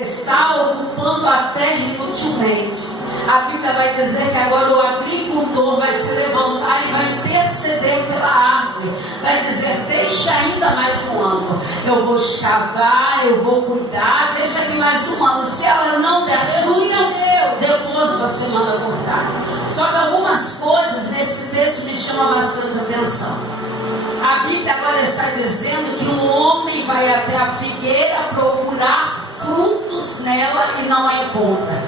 está ocupando a terra inutilmente. A Bíblia vai dizer que agora o agricultor vai se levantar e vai interceder pela árvore. Vai dizer: deixa ainda mais um ano. Eu vou escavar, eu vou cuidar, deixa aqui mais um ano. Se ela não der fruto, depois você manda cortar. Só que algumas coisas nesse texto me chamam bastante atenção. A Bíblia agora está dizendo que um homem vai até a figueira procurar frutos nela e não a encontra.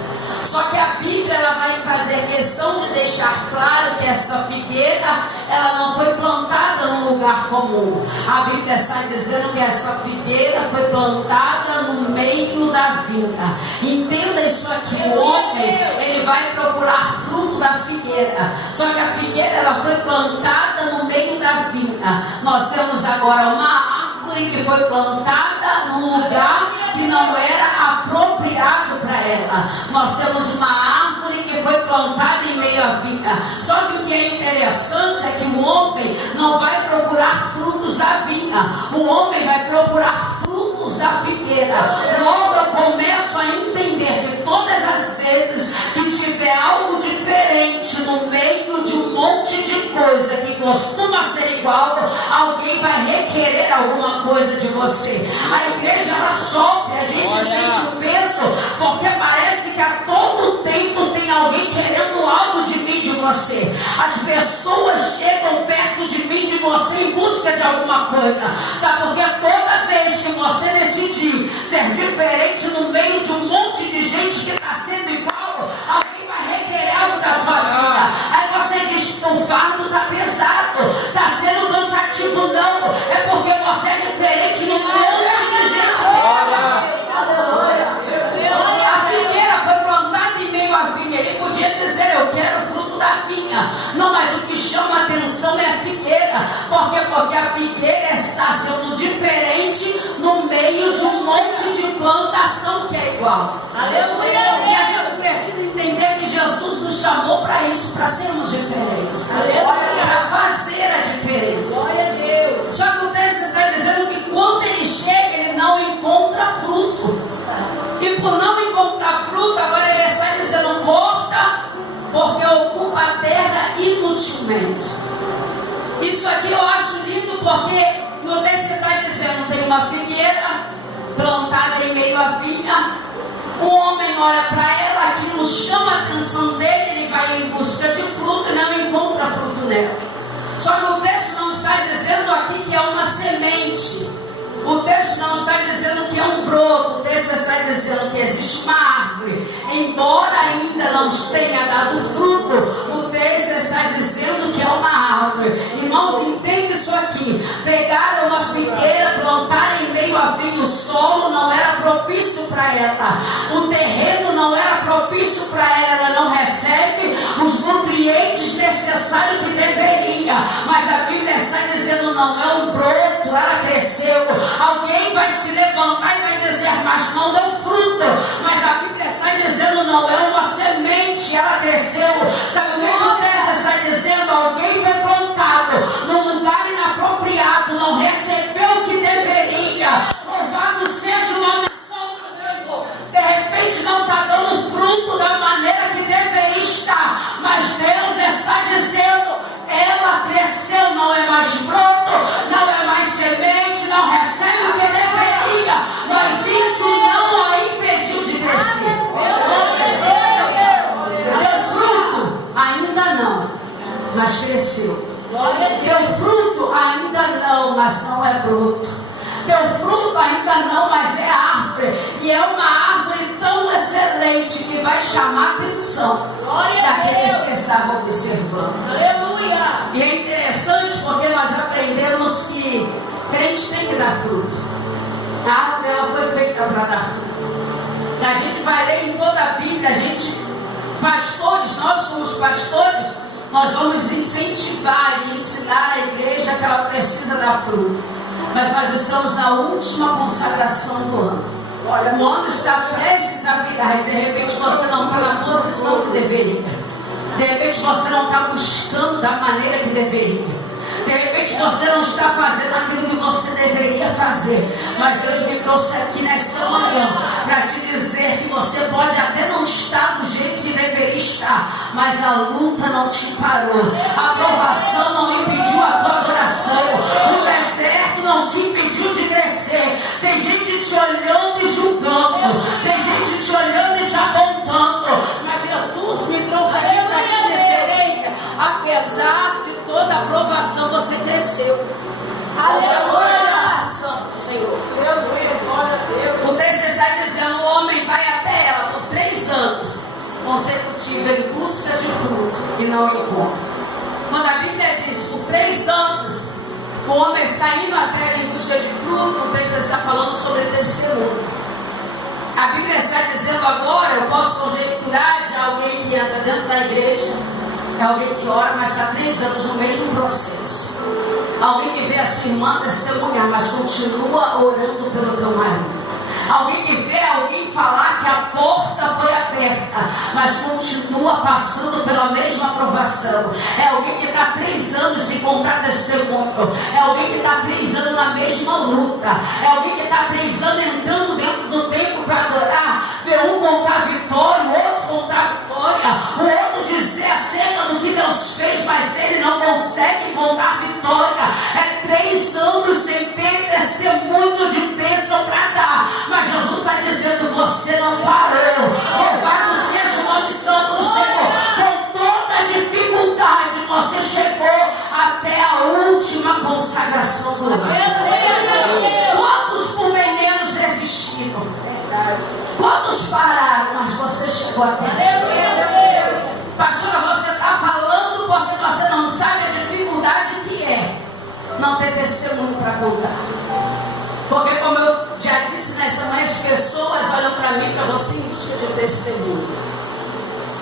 Só que a Bíblia ela vai fazer questão de deixar claro que essa figueira ela não foi plantada num lugar comum. A Bíblia está dizendo que essa figueira foi plantada no meio da vinha. Entenda isso aqui: o homem ele vai procurar fruto da figueira. Só que a figueira ela foi plantada no meio da vinha. Nós temos agora uma que foi plantada num lugar que não era apropriado para ela. Nós temos uma árvore que foi plantada em meio à vinha. Só que o que é interessante é que o homem não vai procurar frutos da vinha. O homem vai procurar frutos da figueira. Logo eu começo a entender que todas as vezes que tiver algo diferente no meio de um monte de coisa que costuma ser igual, alguém vai requerer alguma coisa de você. A igreja ela sofre, a gente sente o peso, porque parece que a todo tempo tem alguém querendo algo de mim, de você. As pessoas chegam perto de mim, de você, em busca de alguma coisa. Sabe por quê? Toda vez que você decidir ser diferente no meio de um monte de gente que está sendo igual, alguém vai requerer algo da tua vida. Aí você diz que o fardo está pesado, está sendo cansativo. Não, é porque você é diferente num monte de gente. A figueira foi plantada em meio à vinha. Ele podia dizer: eu quero fruto da vinha. Não, mas o que chama a atenção é a figueira. Por quê? Porque a figueira está sendo diferente no meio de um monte de plantação que é igual. Aleluia! E a gente precisa entender que Jesus nos chamou para isso, para sermos diferentes, para fazer a diferença. Glória a Deus. Só que o texto está dizendo que quando ele chega, ele não encontra fruto. E por não encontrar fruto, agora ele está dizendo: corta, porque ocupa a terra inutilmente. Isso aqui eu acho lindo, porque no texto está dizendo: tem uma figueira plantada em meio à vinha. Um homem olha para ela, aquilo chama a atenção dele, ele vai em busca de fruto e não encontra fruto nela. Só que o texto não está dizendo aqui que é uma semente. O texto não está dizendo que é um broto. O texto está dizendo que existe uma árvore. Embora ainda não tenha dado fruto, o texto está dizendo que é uma árvore. Irmãos, entende isso aqui. Pegaram uma figueira, plantaram em meio à vinha. O solo não era propício para ela. O terreno não era propício para ela. Ela não recebe os nutrientes necessários que deveria. Mas a Bíblia está dizendo: não é um broto, ela cresceu. Alguém vai se levantar e vai dizer: mas não deu fruto. Mas a Bíblia está dizendo: não é uma semente, ela cresceu. Sabe o que o texto está dizendo? Alguém foi plantado num lugar inapropriado, não recebeu o que deveria. Louvado seja o nome do Senhor. De repente não está dando fruto da maneira que deveria estar, mas Deus está dizendo: ela cresceu, não é mais broto, não é mais semente, não recebe o que deveria, mas isso não a impediu de crescer. Deu fruto? Ainda não, mas cresceu. Deu fruto? Ainda não, mas não é broto. Deu fruto? Ainda não, mas é árvore. E é uma árvore tão excelente que vai chamar a atenção daqueles que estavam observando. Aleluia! E é interessante porque nós aprendemos que crente tem que dar fruto. A árvore ela foi feita para dar fruto. A gente vai ler em toda a Bíblia, pastores, nós como pastores, nós vamos incentivar e ensinar a igreja que ela precisa dar fruto. Mas nós estamos na última consagração do ano. O ano está prestes a virar e de repente você não está na posição que deveria. De repente você não está buscando da maneira que deveria. De repente você não está fazendo aquilo que você deveria fazer, mas Deus me trouxe aqui nesta manhã para te dizer que você pode até não estar do jeito que deveria estar, mas a luta não te parou, a provação não impediu a tua adoração, o deserto não te impediu de crescer. Tem gente te olhando e julgando, tem gente te olhando e te apontando, mas Jesus me trouxe aqui para te dizer: eita, apesar de toda a provação, você cresceu. Aleluia! Santo Senhor. Aleluia, glória a Deus. O texto está dizendo: o homem vai até ela por 3 anos consecutivos em busca de fruto e não encontra. Quando a Bíblia diz por 3 anos o homem está indo até ela em busca de fruto, o texto está falando sobre testemunho. A Bíblia está dizendo agora, eu posso conjecturar de alguém que anda dentro da igreja, é alguém que ora, mas está 3 anos no mesmo processo. Alguém que vê a sua irmã testemunhar, mas continua orando pelo teu marido. Alguém que vê alguém falar que a porta foi aberta, mas continua passando pela mesma provação. É alguém que está 3 anos sem contar testemunho. É alguém que está 3 anos na mesma luta. É alguém que está 3 anos entrando dentro do templo para adorar. Vê um contar vitória, o outro contar vitória, o outro dizer acerca do que Deus fez, mas ele não consegue contar vitória. É 3 anos sem ter testemunho de bênção para dar. Mas Jesus está dizendo: você não parou. Louvado seja o nome santo do Senhor. Com toda a dificuldade, você chegou até a última consagração do ano. Quantos por bem menos desistiram? Quantos pararam? Mas você chegou até aqui. Pastora, você está falando porque você não sabe a dificuldade que é não ter testemunho para contar. Porque, como eu já disse nessa manhã, as pessoas olham para mim, para você, em busca de testemunho.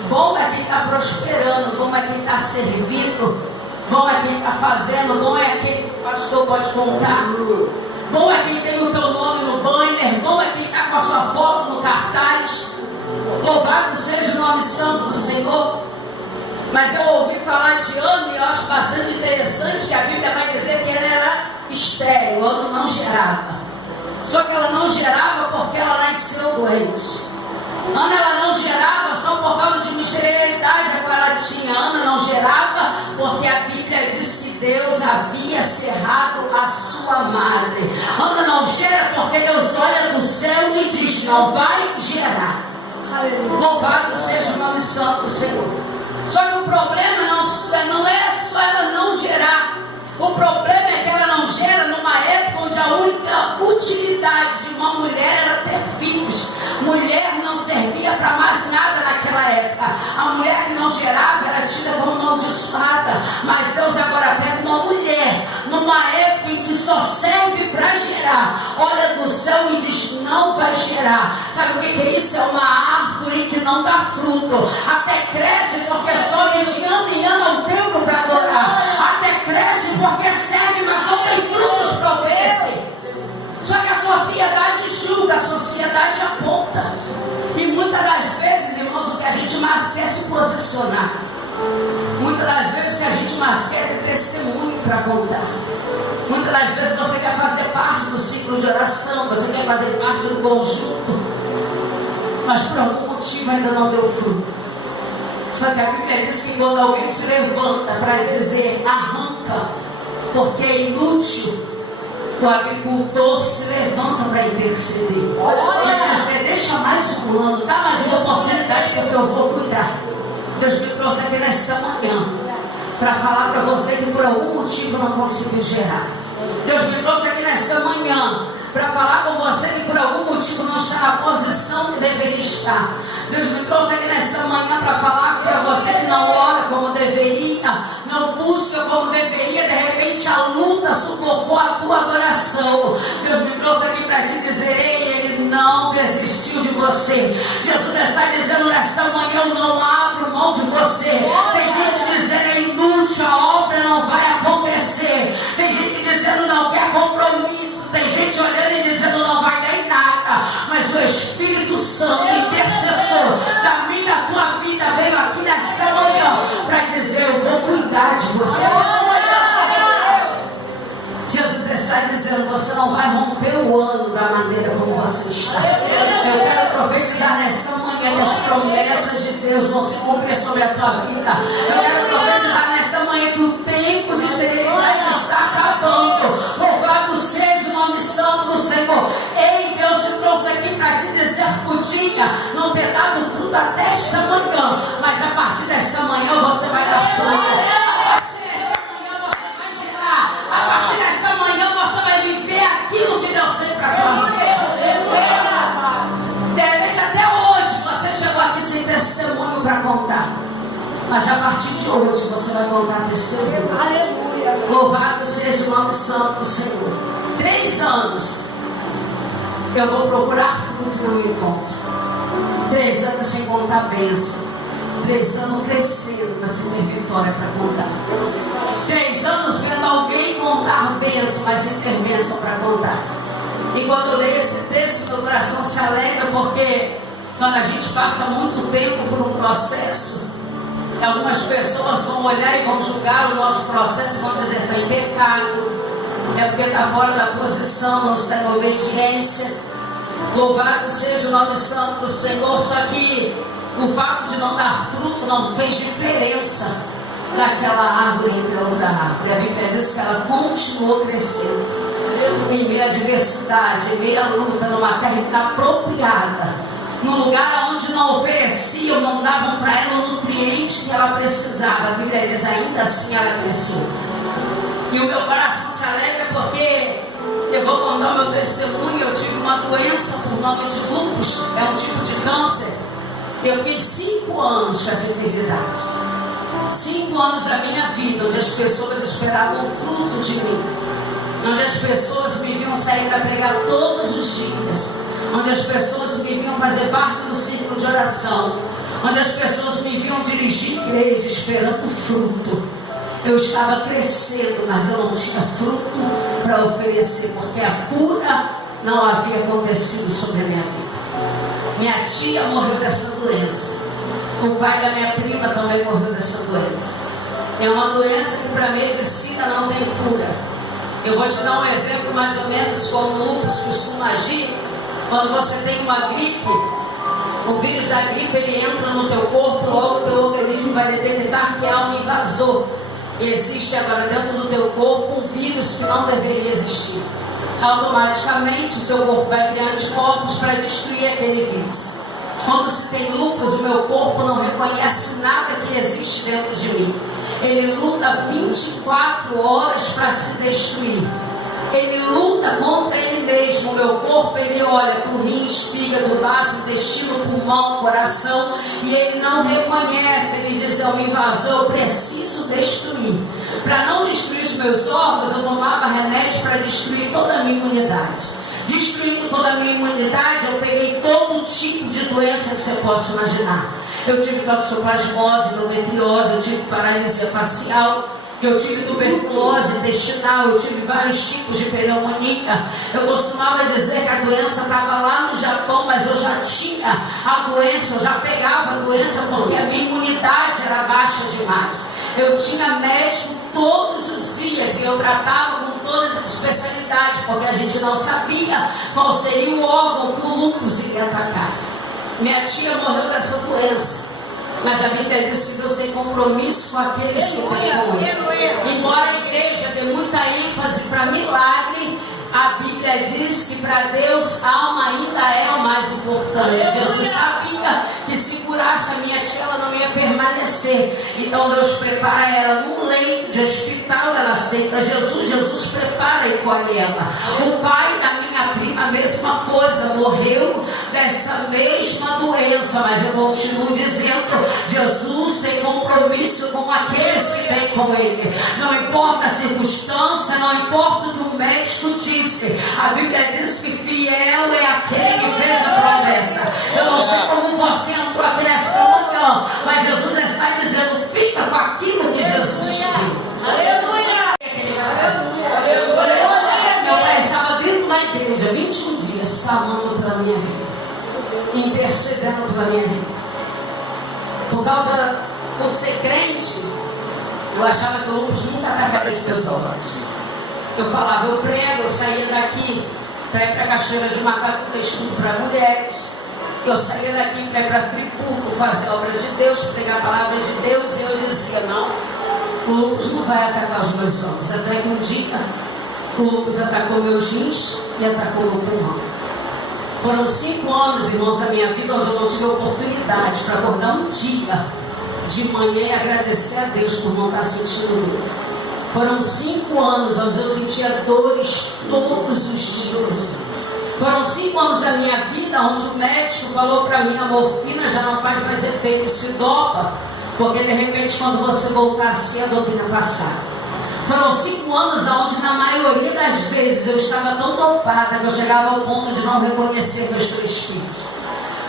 Bom é quem está prosperando, bom é quem está servindo, bom é quem está fazendo, bom é aquele que o pastor pode contar. Bom é quem tem o teu nome no banner, bom é quem está com a sua foto no cartaz. Louvado seja o nome santo do Senhor. Mas eu ouvi falar de Ana e eu acho bastante interessante que a Bíblia vai dizer que ela era estéril, Ana não gerava. Só que ela não gerava porque ela nasceu doente. Ana ela não gerava só por causa de uma esterilidade que ela tinha. Ana não gerava porque a Bíblia diz que Deus havia cerrado a sua madre. Ana não gera porque Deus olha do céu e diz: não vai gerar. Louvado seja o nome santo do Senhor. Só que o problema não é só ela não gerar. O problema é que ela não gera numa época onde a única utilidade de uma mulher era ter filhos. Mulher não servia para mais nada naquela época. A mulher que não gerava era tida como amaldiçoada. Mas Deus agora pega uma mulher numa época em que só serve para gerar. Olha do céu e diz: não vai gerar. Sabe o que é isso? É uma árvore que não dá fruto. Até cresce porque sobe de ano em ano ao templo para adorar. Até cresce porque serve, mas não tem frutos para oferecer. Só que a sociedade julga, a sociedade aponta. E muitas das vezes, irmãos, o que a gente mais quer é se posicionar. Muitas das vezes o que a gente mais quer é ter testemunho para contar. Muitas das vezes você quer fazer parte do ciclo de oração, você quer fazer parte do conjunto, mas por algum motivo ainda não deu fruto. Só que a Bíblia diz que quando alguém se levanta para dizer arranca, porque é inútil, o agricultor se levanta para interceder. Para dizer: deixa mais um ano, dá mais uma oportunidade porque eu vou cuidar. Deus me trouxe aqui nesta manhã para falar para você que por algum motivo não conseguiu gerar. Deus me trouxe aqui nesta manhã para falar com você que por algum motivo não está na posição que deveria estar. Deus me trouxe aqui nesta manhã para falar para você que não ora como deveria, não busca como deveria, de repente a luta sufocou a tua adoração. Deus me trouxe aqui para te dizer: ei, Ele não desistiu de você. Jesus está dizendo nesta manhã: eu não abro mão de você. Tem gente dizendo: é inútil, a obra não vai acontecer. Tem gente dizendo: não quer compromisso. Tem gente olhando e dizendo: não vai dar em nada. Mas o Espírito Santo, intercessor da minha, da tua vida, veio aqui nesta manhã para dizer: eu vou cuidar de você. você está. Eu quero profetizar nesta manhã que as promessas de Deus vão se cumprir sobre a tua vida. Eu quero profetizar nesta manhã que o tempo de esterilidade está acabando. Louvado seja o nome santo do Senhor. Ei, Deus te trouxe aqui para te dizer: podia não ter dado fruto até esta manhã, mas a partir desta manhã você vai dar fruto. A partir desta manhã você vai viver aquilo que Deus tem para fazer. De repente até hoje você chegou aqui sem testemunho para contar, mas a partir de hoje você vai contar testemunho. Aleluia. Louvado seja o nome santo do Senhor. 3 anos eu vou procurar fruto no meu encontro. 3 anos sem contar bênção. 3 anos crescendo para se ter vitória para contar. 3 anos vendo alguém contar bênção, mas sem ter bênção para contar. E quando eu leio esse texto, meu coração se alegra, porque quando a gente passa muito tempo por um processo, algumas pessoas vão olhar e vão julgar o nosso processo, vão dizer: está em pecado, é porque está fora da posição, não está em obediência. Louvado seja o nome santo do Senhor. Só que o fato de não dar fruto não fez diferença daquela árvore entre a outra árvore. A Bíblia diz que ela continuou crescendo em meio à adversidade, em meio à luta, numa terra inapropriada, num lugar onde não ofereciam, não davam para ela o nutriente que ela precisava. A Bíblia diz: ainda assim ela cresceu. E o meu coração se alegra porque eu vou contar o meu testemunho. Eu tive uma doença por nome de lúpus, é um tipo de câncer. Eu fiquei 5 anos com essa enfermidade. 5 anos da minha vida, onde as pessoas esperavam fruto de mim, onde as pessoas me viam sair para pregar todos os dias, onde as pessoas me viam fazer parte do círculo de oração, onde as pessoas me viam dirigir igreja esperando fruto. Eu estava crescendo, mas eu não tinha fruto para oferecer, porque a cura não havia acontecido sobre a minha vida. Minha tia morreu dessa doença. O pai da minha prima também morreu dessa doença. É uma doença que para a medicina não tem cura. Eu vou te dar um exemplo mais ou menos como o lúpus costuma agir. Quando você tem uma gripe, o vírus da gripe ele entra no teu corpo, logo o teu organismo vai detectar que há um invasor. E existe agora dentro do teu corpo um vírus que não deveria existir. Automaticamente o seu corpo vai criar anticorpos para destruir aquele vírus. Quando se tem lúpus, o meu corpo não reconhece nada que existe dentro de mim. Ele luta 24 horas para se destruir. Ele luta contra ele mesmo. O meu corpo, ele olha para o rins, fígado, vaso, intestino, pulmão, coração, e ele não reconhece. Ele diz: é um invasor, eu preciso destruir. Para não destruir os meus órgãos, eu tomava remédio para destruir toda a minha imunidade. Destruindo toda a minha imunidade, eu peguei todo tipo de doença que você possa imaginar. Eu tive toxoplasmose, endometriose, eu tive paralisia facial, eu tive tuberculose intestinal, eu tive vários tipos de pneumonia. Eu costumava dizer que a doença estava lá no Japão, mas eu já tinha a doença, eu já pegava a doença porque a minha imunidade era baixa demais. Eu tinha médico todos os dias e eu tratava com todas as especialidades, porque a gente não sabia qual seria o órgão que o lúpus iria atacar. Minha tia morreu dessa doença, mas a Bíblia diz que Deus tem compromisso com aqueles que têm. Embora a igreja dê muita ênfase para milagre, a Bíblia diz que para Deus a alma ainda é o mais importante. Jesus sabia que se curasse a minha tia, ela não ia permanecer. Então Deus prepara ela num leito de hospital, ela aceita Jesus, Jesus prepara e colhe ela. O pai da minha prima, a mesma coisa, morreu desta mesma doença, mas eu continuo dizendo: Jesus tem compromisso com aqueles que têm com ele. Não importa a circunstância, não importa o que o médico disse. A Bíblia diz que fiel é aquele que fez a promessa. Eu não sei como você entrou aqui nesta manhã, mas Jesus está dizendo: fica com aquilo que Jesus te deu. Aleluia! Meu pai estava dentro da igreja 21 dias clamando pela minha vida, intercedendo pela minha vida. Por ser crente, eu achava que o lúpus nunca atacaria as pessoas. Eu falava, eu prego, eu saía daqui para ir para Cachoeira de Macacu, estudo para mulheres. Eu saía daqui para ir para Friburgo, fazer a obra de Deus, pregar a palavra de Deus, e eu dizia, não, o lúpus não vai atacar os meus homens. Até que um dia, o lúpus atacou meus rins e atacou meu pulmão. Foram 5 anos, irmãos, da minha vida, onde eu não tive oportunidade para acordar um dia de manhã e agradecer a Deus por não estar sentindo dor. Foram 5 anos onde eu sentia dores todos os dias. Foram 5 anos da minha vida onde o médico falou para mim, a morfina já não faz mais efeito, se dopa, porque de repente quando você voltar assim, a doutrina passar. Foram 5 anos onde na maioria das vezes eu estava tão dopada que eu chegava ao ponto de não reconhecer meus 3 filhos.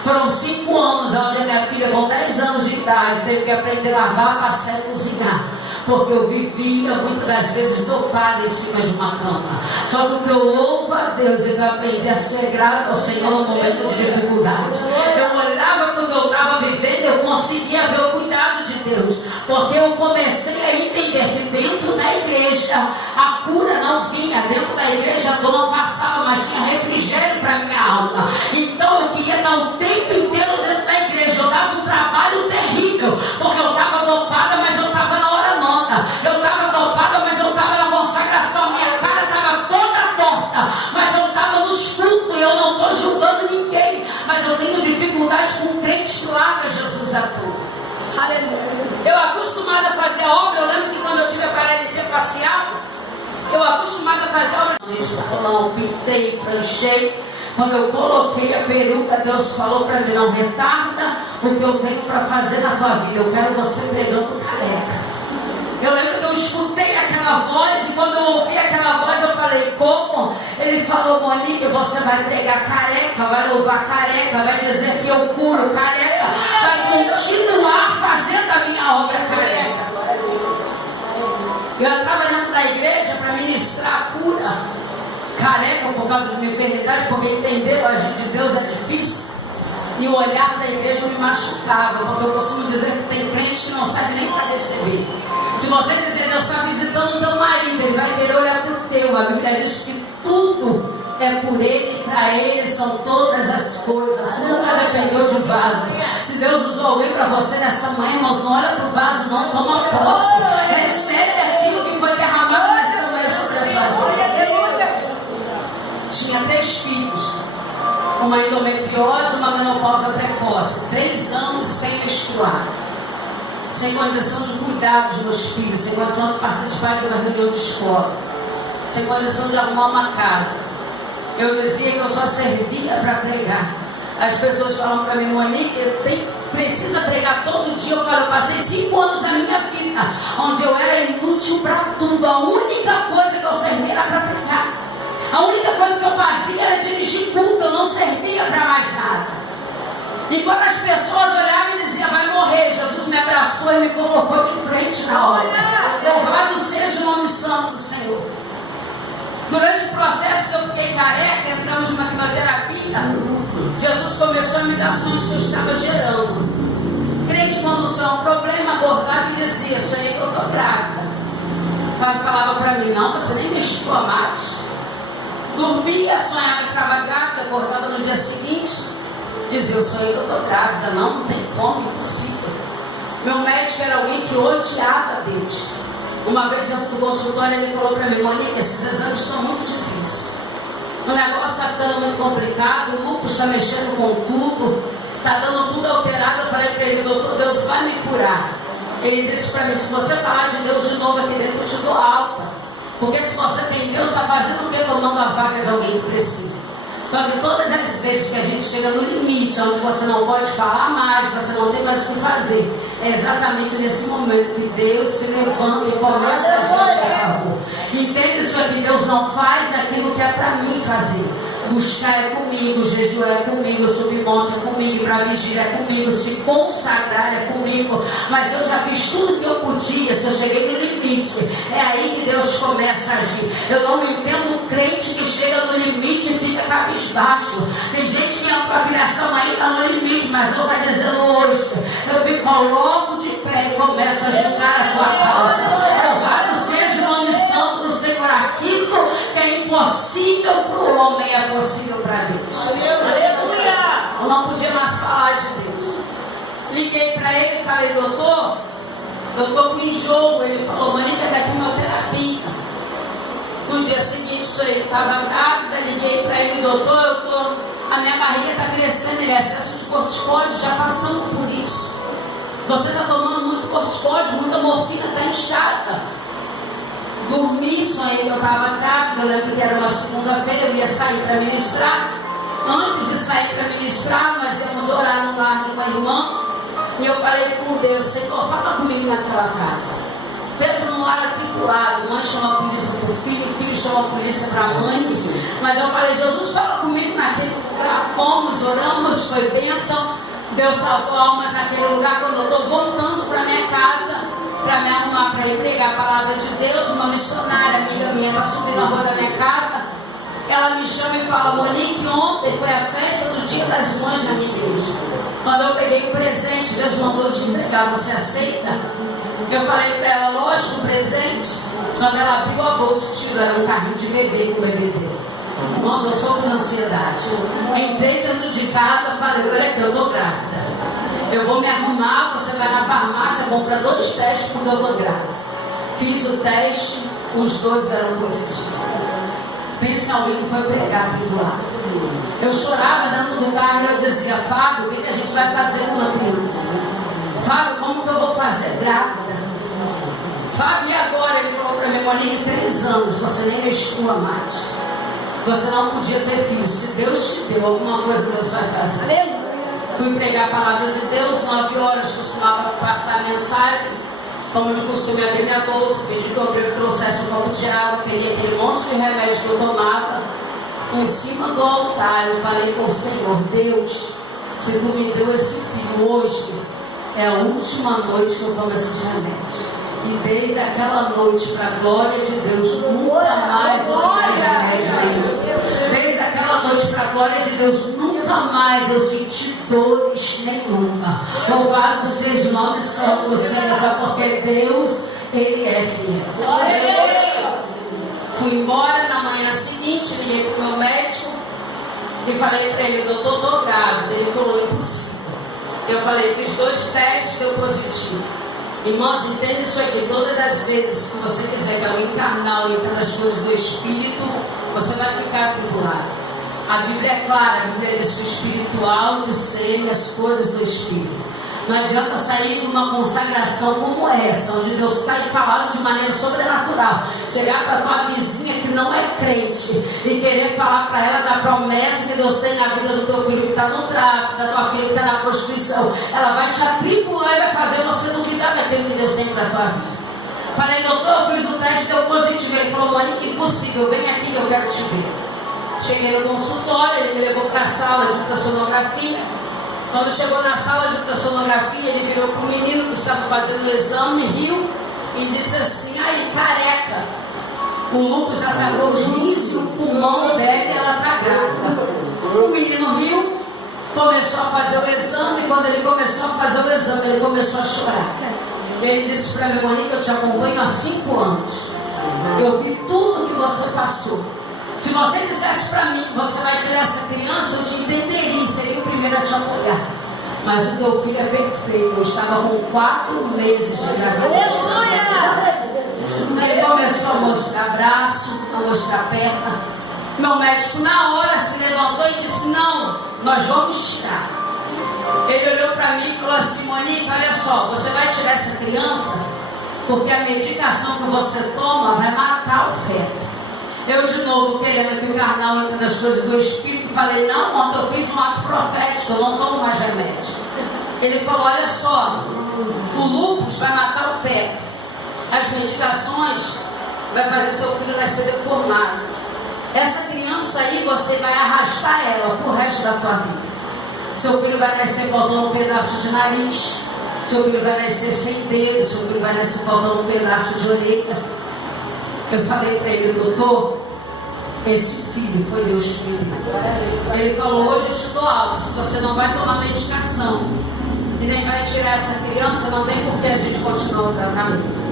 Foram 5 anos onde a minha filha com 10 anos de idade teve que aprender a lavar, passar e cozinhar, porque eu vivia muitas das vezes dopada em cima de uma cama. Só que eu louvo a Deus e eu aprendi a ser grata ao Senhor no momento de dificuldade. Eu olhava quando eu estava vivendo, eu conseguia ver o cuidado de Deus, porque eu comecei a entender que dentro da igreja a cura não vinha, dentro da igreja a dor não passava, mas tinha refrigério para minha alma. Então eu queria dar o tempo inteiro dentro da igreja. Eu dava um trabalho terrível, porque eu estava dopada, mas eu estava na hora nona. Eu estava dopada, mas eu estava na consagração. Minha cara estava toda torta, mas eu estava nos cultos. Eu não estou julgando ninguém, mas eu tenho dificuldade com crente que larga Jesus à toa. Aleluia. Eu acostumada a fazer a obra, eu lembro que quando eu tive a paralisia facial, eu acostumada a fazer a obra no salão, pintei, pranchei. Quando eu coloquei a peruca, Deus falou para mim, não retarda o que eu tenho para fazer na tua vida, eu quero você pregando careca. Eu lembro que eu escutei aquela voz, e quando eu ouvi aquela voz eu falei, como? Ele falou, Monique, você vai pregar careca, vai louvar careca, vai dizer que eu curo careca, vai continuar fazendo a minha obra careca. Eu entrava dentro da igreja para ministrar a cura careca por causa de minha enfermidade, porque entender o agir de Deus é difícil. E o olhar da igreja me machucava, porque eu costumo dizer que tem crente que não sabe nem para receber. Se você dizer, Deus está visitando o teu marido, ele vai querer olhar para o teu. A Bíblia diz que tudo é por ele, para ele são todas as coisas. Nunca dependeu de um vaso. Se Deus usou alguém para você nessa manhã, irmãos, não olha para o vaso, não, toma posse. Recebe aquilo que foi derramado nessa manhã sobre a tua vida. Tinha 3 filhos, uma endometriose, uma menopausa precoce, 3 anos sem menstruar, sem condição de cuidar dos meus filhos, sem condição de participar de uma reunião de escola, sem condição de arrumar uma casa. Eu dizia que eu só servia para pregar. As pessoas falam para mim, Monique, precisa pregar todo dia. Eu falo, eu passei 5 anos da minha vida onde eu era inútil para tudo. A única coisa que eu servia era para pregar. A única coisa que eu fazia era dirigir culto, eu não servia para mais nada. E quando as pessoas olhavam e diziam, vai morrer, Jesus me abraçou e me colocou de frente na hora. Louvado seja o nome santo do Senhor. Durante o processo que eu fiquei careca, entramos numa quimioterapia, Jesus começou a me dar sonhos que eu estava gerando. Crente, quando só um problema, abordava e dizia, sonhei que eu estou grávida. Falava para mim, não, você nem menstrua mais. Dormia, sonhava que estava grávida, acordava no dia seguinte, dizia, eu sonhei que eu estou grávida. Não tem como, impossível. Meu médico era alguém que odiava Deus. Uma vez dentro do consultório ele falou para mim, Monique, esses exames estão muito difíceis. O negócio está ficando muito complicado, o lúpus está mexendo com tudo, está dando tudo alterado. Eu falei para ele, doutor, Deus vai me curar. Ele disse para mim, se você falar de Deus de novo aqui dentro, eu te dou alta. Porque se você tem Deus, está fazendo o que? Tomando a vaga de alguém que precisa. Só que todas as vezes que a gente chega no limite, onde você não pode falar mais, você não tem mais o que fazer, é exatamente nesse momento que Deus se levanta e começa a agir a favor. Entende isso aqui? Deus não faz aquilo que é para mim fazer. Buscar é comigo, jejuar é comigo, subir monte é comigo, para vigília é comigo, se consagrar é comigo. Mas eu já fiz tudo que eu podia, se eu cheguei no limite, é aí que Deus começa a agir. Eu não entendo um crente que chega no limite e fica cabisbaixo. Tem gente que a criação aí está no limite, mas Deus está dizendo hoje, eu me coloco de pé e começo a julgar a tua causa. Louvado seja o nome santo do Senhor, aquilo que é impossível para o homem homem é possível para Deus. Eu não podia mais falar de Deus. Liguei para ele e falei, doutor, eu estou com enjoo. Ele falou, mãe, da quimioterapia. No dia seguinte, ele estava grávida, liguei para ele, doutor, a minha barriga está crescendo, ele é excesso de corticóide, já passamos por isso. Você está tomando muito corticóide, muita morfina, está inchada. Dormi, sonhei que eu estava grávida, eu lembro que era uma segunda-feira, eu ia sair para ministrar. Antes de sair para ministrar, nós íamos orar no lar de uma irmã. E eu falei com Deus, Senhor, fala comigo naquela casa. Pensa num lar atribulado, mãe chama a polícia para o filho chama a polícia para a mãe. Mas eu falei, Jesus, fala comigo naquele lugar. Fomos, oramos, foi bênção. Deus salvou almas naquele lugar. Quando eu estou voltando para minha casa, para me arrumar para ir pregar a palavra de Deus, uma missionária, amiga minha, está subindo a rua da minha casa. Ela me chama e fala, Monique, ontem foi a festa do Dia das Mães na minha igreja. Quando eu peguei o presente, Deus mandou te entregar, você aceita? Eu falei para ela, lógico, o presente. Quando ela abriu a bolsa, tirou, era um carrinho de bebê com o bebê dele. Nossa, eu sofro de ansiedade. Entrei dentro de casa, falei, olha aqui, eu estou grávida. Eu vou me arrumar, você vai na farmácia, compra 2 testes porque eu estou grávida. Fiz o teste, os 2 deram positivo. Pense em alguém que foi pregar aqui do lado. Eu chorava dentro do carro e eu dizia, Fábio, o que a gente vai fazer com a criança? Fábio, como que eu vou fazer? Grávida. Fábio, e agora? Ele falou para mim, Monique, 3 anos, você nem menstrua mais. Você não podia ter filho. Se Deus te deu, alguma coisa Deus vai fazer. Fui pregar a palavra de Deus, 9 horas costumava passar a mensagem. Como de costume, abri minha bolsa, pedi que o obreiro trouxesse um copo de água, peguei aquele monte de remédio que eu tomava. Em cima do altar, eu falei com o Senhor, Deus, se tu me deu esse filho hoje, é a última noite que eu tomo esse remédio. E desde aquela noite, para a glória de Deus, nunca mais eu tomei remédio nenhum. Desde aquela noite, para a glória de Deus, nunca mais eu senti dores nenhuma. Louvado seja o nome santo do Senhor, porque Deus, Ele é fiel. Fui embora na manhã seguinte, liguei para o meu médico e falei para ele, doutor, estou grávida. Ele falou, impossível. Eu falei, fiz 2 testes, deu positivo. Irmãos, entende isso aqui, todas as vezes que você quiser que ela encarnar entre as coisas do Espírito, você vai ficar atribulado. A Bíblia é clara, a Bíblia diz que o espiritual discerne as coisas do Espírito. Não adianta sair de uma consagração como essa, onde Deus está falando de maneira sobrenatural. Chegar para a tua vizinha que não é crente e querer falar para ela da promessa que Deus tem na vida do teu filho que está no tráfico, da tua filha que está na prostituição. Ela vai te atribular e vai fazer você duvidar daquilo que Deus tem para a tua vida. Falei, doutor, eu fiz o teste, deu positivo. Ele falou, Monique, impossível, vem aqui que eu quero te ver. Cheguei no consultório, ele me levou para a sala de ultrassonografia. Quando chegou na sala de ultrassonografia, ele virou para o menino que estava fazendo o exame, riu e disse assim, aí, careca, o lúpus atacou os rins e o pulmão dela e ela está grávida. O menino riu, começou a fazer o exame, e quando ele começou a fazer o exame, ele começou a chorar. Ele disse para mim, Monique, eu te acompanho há 5 anos. Eu vi tudo que você passou. Se você dissesse para mim, você vai tirar essa criança, eu te entenderia e seria o primeiro a te apoiar. Mas o teu filho é perfeito. Eu estava com 4 meses de gravidez. Ele começou a mostrar braço, a mostrar perna. Meu médico na hora se levantou e disse, não, nós vamos tirar. Ele olhou para mim e falou assim, Monique, olha só, você vai tirar essa criança porque a medicação que você toma vai matar o feto. Eu de novo querendo que o carnal entre nas coisas do Espírito, falei, não, ontem eu fiz um ato profético, eu não tomo mais remédio. Ele falou, olha só, o lúpus vai matar o feto. As medicações vai fazer seu filho nascer deformado. Essa criança aí, você vai arrastar ela pro resto da tua vida. Seu filho vai nascer faltando um pedaço de nariz, seu filho vai nascer sem dedo, seu filho vai nascer faltando um pedaço de orelha. Eu falei para ele, doutor, esse filho foi Deus que me deu. Ele falou, hoje eu te dou algo, se você não vai tomar medicação e nem vai tirar essa criança, não tem por que a gente continuar o tratamento.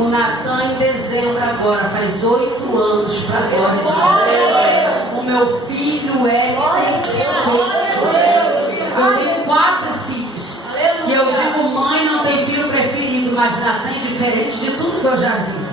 O Natan, em dezembro agora, faz 8 anos para agora. O meu filho é perfeito. Eu tenho 4 filhos. E eu digo, mãe, não tem filho preferido, mas Natan é diferente de tudo que eu já vi.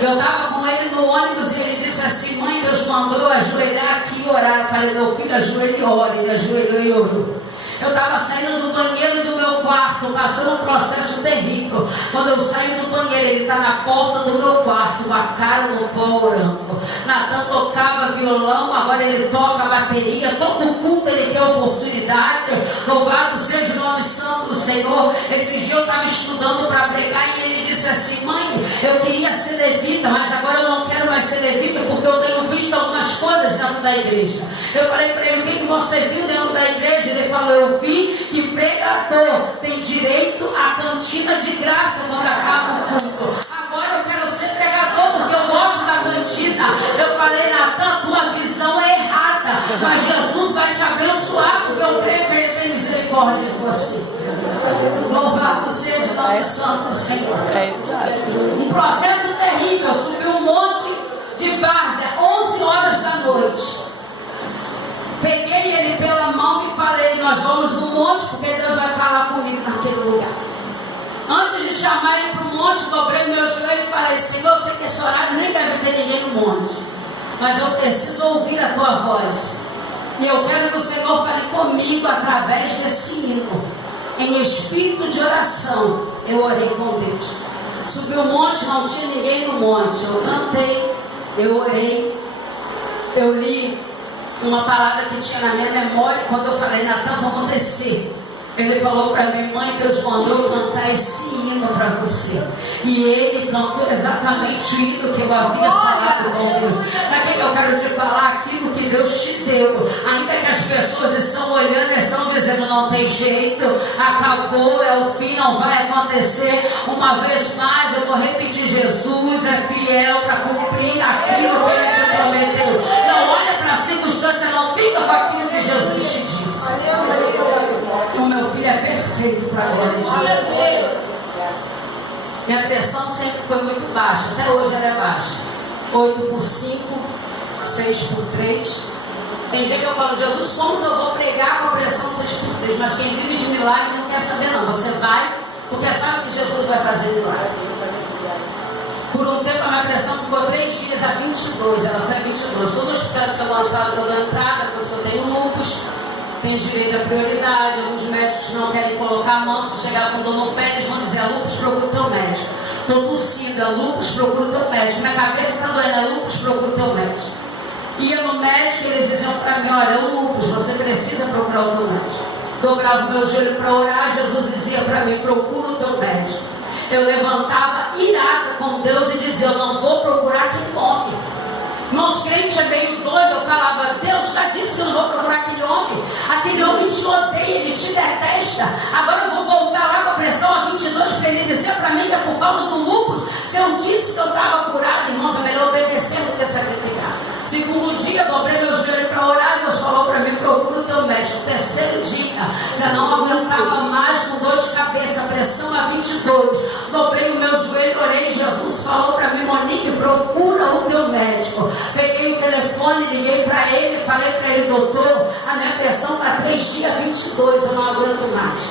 Eu estava com ele no ônibus e ele disse assim, mãe, Deus mandou eu ajoelhar aqui e orar. Eu falei, meu filho, ajoelhe e ora. Ele ajoelhou e orou. Eu estava saindo do banheiro do meu quarto, passando um processo terrível. Quando eu saio do banheiro, ele está na porta do meu quarto, com a cara no pó orando. Natan tocava violão, agora ele toca bateria. Todo culto ele tem oportunidade. Louvado seja o nome santo do Senhor. Esse dia eu estava estudando para pregar e ele disse assim, mãe, eu queria ser levita, mas agora eu não quero mais ser levita porque eu tenho visto algumas coisas dentro da igreja. Eu falei para ele, o que você viu dentro da igreja? Ele falou, eu vi que pregador tem direito à cantina de graça quando acaba o culto. Agora eu quero ser pregador porque eu gosto da cantina. Eu falei, Natan, tua visão é errada, mas Jesus vai te abençoar porque eu creio que ele tem misericórdia de você. Louvado seja o nome santo do Senhor. Um processo terrível. Eu subi um monte de várzea, 11 horas da noite. Peguei ele pela mão e falei, nós vamos no monte porque Deus vai falar comigo naquele lugar. Antes de chamar ele para o monte, dobrei meu joelho e falei, Senhor, eu sei que esse horário nem deve ter ninguém no monte, mas eu preciso ouvir a tua voz. E eu quero que o Senhor fale comigo através desse hino. Em espírito de oração, eu orei com Deus. Subi o monte, não tinha ninguém no monte. Eu cantei, eu orei, eu li uma palavra que tinha na minha memória. Quando eu falei, Natan, vamos descer. Ele falou para mim, mãe, Deus mandou eu cantar esse hino para você. E ele cantou exatamente o hino que eu havia falado com Deus. Sabe o que eu quero te falar? Aquilo que Deus te deu. Ainda que as pessoas estão olhando e estão dizendo, não tem jeito, acabou, é o fim, não vai acontecer. Uma vez mais eu vou repetir, Jesus é fiel para cumprir aquilo que ele te prometeu. Não olha para a circunstância, não fica com aquilo que Jesus te disse. O meu filho é perfeito para a glória de Deus. Minha pressão sempre foi muito baixa, até hoje ela é baixa. 8 por 5, 6 por 3. Tem dia que eu falo, Jesus, como que eu vou pregar com a pressão 6 por 3? Mas quem vive de milagre não quer saber não. Você vai, porque sabe que Jesus vai fazer milagre. Por um tempo a minha pressão ficou 3 dias a 22, ela foi a 22. Todo hospital de São Gonçalo dando entrada, pois eu tenho lúpus. Tem direito à prioridade, alguns médicos não querem colocar a mão, se chegar com dor no pé, eles vão dizer, lúpus, procura o teu médico. Estou tossida, lúpus, procura o teu médico. Minha cabeça está doendo, lúpus, procura o teu médico. Ia no médico, eles diziam para mim, olha, o lúpus, você precisa procurar o teu médico. Dobrava o meu joelho para orar, Jesus dizia para mim, procura o teu médico. Eu levantava irada com Deus e dizia, eu não vou procurar aquele homem. Irmãos, crente é meio doido. Eu falava, Deus já disse que eu não vou procurar aquele homem. Aquele homem te odeia, ele te detesta. Agora eu vou voltar lá com a pressão a 22 para ele dizer para mim que é por causa do lúpus. Se eu disse que eu estava curado, irmãos, é melhor obedecer do que sacrificar. Segundo dia, dobrei meu joelho para orar. Deus falou para mim, procura o teu médico. Terceiro dia, já não aguentava mais com dor de cabeça, pressão a 22. Dobrei o meu joelho, orei. Jesus falou para mim, Monique, procura o teu médico. Peguei o telefone, liguei para ele, falei para ele, doutor, a minha pressão está 3 dias 22, eu não aguento mais.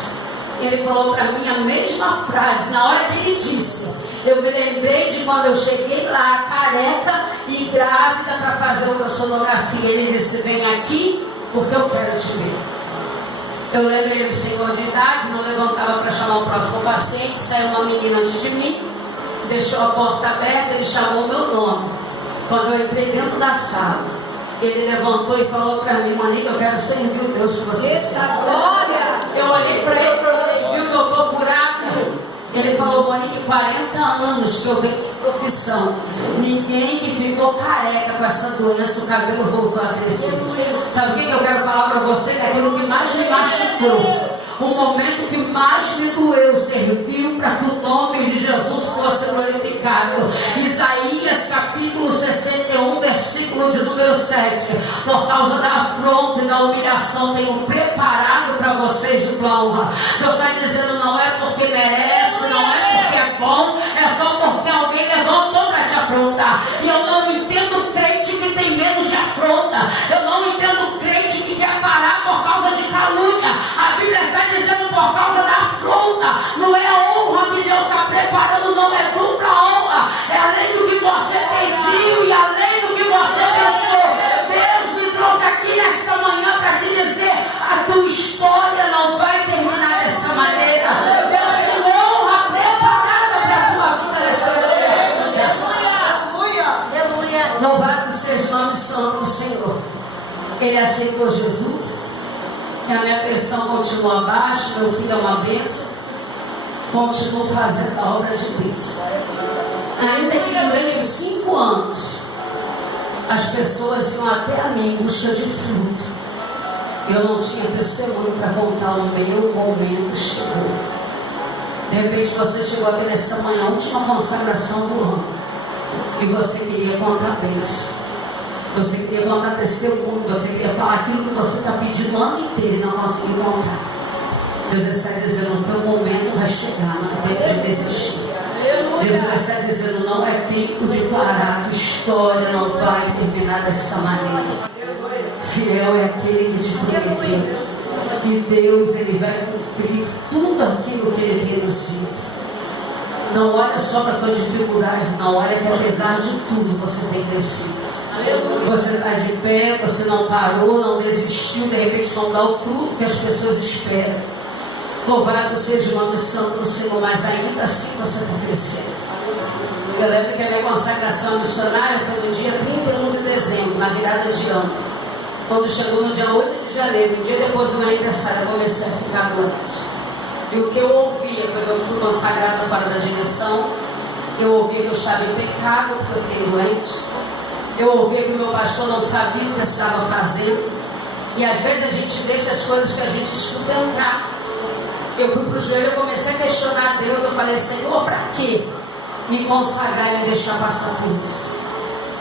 Ele falou para mim a mesma frase. Na hora que ele disse, eu me lembrei de quando eu cheguei lá, careca e grávida, para fazer ultrassonografia. Ele disse, vem aqui porque eu quero te ver. Eu lembrei do senhor de idade, não levantava para chamar o próximo paciente. Saiu uma menina antes de mim, deixou a porta aberta, ele chamou o meu nome. Quando eu entrei dentro da sala, ele levantou e falou para mim, Monique, eu quero servir o Deus que você serve. Eu olhei para ele, viu que eu estou curada. Ele falou, Monique, 40 anos que eu venho de profissão, ninguém que ficou careca com essa doença, o cabelo voltou a crescer. Sabe o que eu quero falar para você? É aquilo que mais me machucou. O momento que mais me doeu serviu para que o nome de Jesus fosse glorificado. Isaías capítulo 61, versículo de número 7. Por causa da afronta e da humilhação tenho preparado para vocês dupla honra. Deus está dizendo, não é porque merece, não é porque é bom, é só porque alguém levantou para te afrontar. E eu não entendo crente que tem medo de afronta. Bíblia está dizendo por causa da afronta. Não é a honra que Deus está preparando, não é dupla honra. É além do que você pediu e além do que você pensou. Deus me trouxe aqui nesta manhã para te dizer: a tua história não vai terminar dessa maneira. Deus tem honra preparada para a tua vida nessa maneira. Louvado seja o nome santo do Senhor. Ele aceitou Jesus. E a minha pressão continua baixa. Meu filho é uma bênção. Continuo fazendo a obra de Deus. Ainda que durante 5 anos as pessoas iam até a mim em busca de fruto, eu não tinha testemunho para contar. O meu momento chegou. De repente você chegou aqui nesta manhã, última consagração do ano, e você queria contar bênção, você queria contar testemunho, você queria falar aquilo que você está pedindo o ano inteiro e não conseguiu contar. Deus está dizendo: o teu momento vai chegar, não é tempo de desistir. Deus está dizendo: não é tempo de parar, a tua história não vai terminar desta maneira. Fiel é aquele que te prometeu. E Deus, Ele vai cumprir tudo aquilo que Ele tem no céu. Não olha só para a tua dificuldade, não olha que apesar de tudo você tem crescido. Você está de pé, você não parou, não desistiu, de repente não dá o fruto que as pessoas esperam. Louvado seja o nome santo do Senhor, mas ainda assim você está crescendo. Eu lembro que a minha consagração missionária foi no dia 31 de dezembro, na virada de ano. Quando chegou no dia 8 de janeiro, um dia depois do meu aniversário, eu comecei a ficar doente. E o que eu ouvia, eu fui consagrada fora da direção, eu ouvia que eu estava em pecado, porque eu fiquei doente. Eu ouvia que o meu pastor não sabia o que estava fazendo. E às vezes a gente deixa as coisas que a gente escuta entrar. Eu fui para o joelho, eu comecei a questionar Deus. Eu falei: Senhor, para que me consagrar e me deixar passar por isso?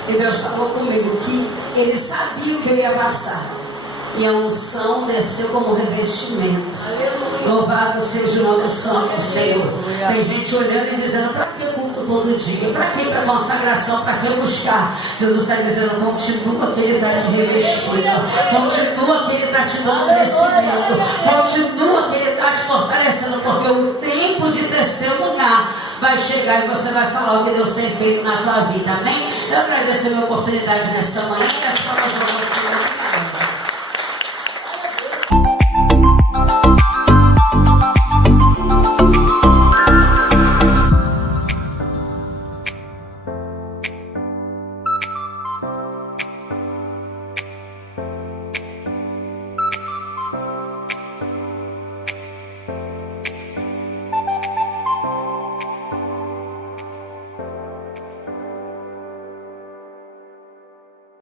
E Deus falou comigo que Ele sabia o que eu ia passar. E a unção desceu como revestimento. Louvado seja o nome santo do Senhor. Tem gente olhando e dizendo: para que culto todo dia? Para que para consagração? Para que buscar? Jesus está dizendo: continua que Ele está te revestindo. Continua que Ele está te dando crescimento. Continua que Ele está te fortalecendo. Porque o tempo de testemunhar vai chegar e você vai falar o que Deus tem feito na tua vida. Amém? Eu agradeço a minha oportunidade nesta manhã. E as palavras do Senhor.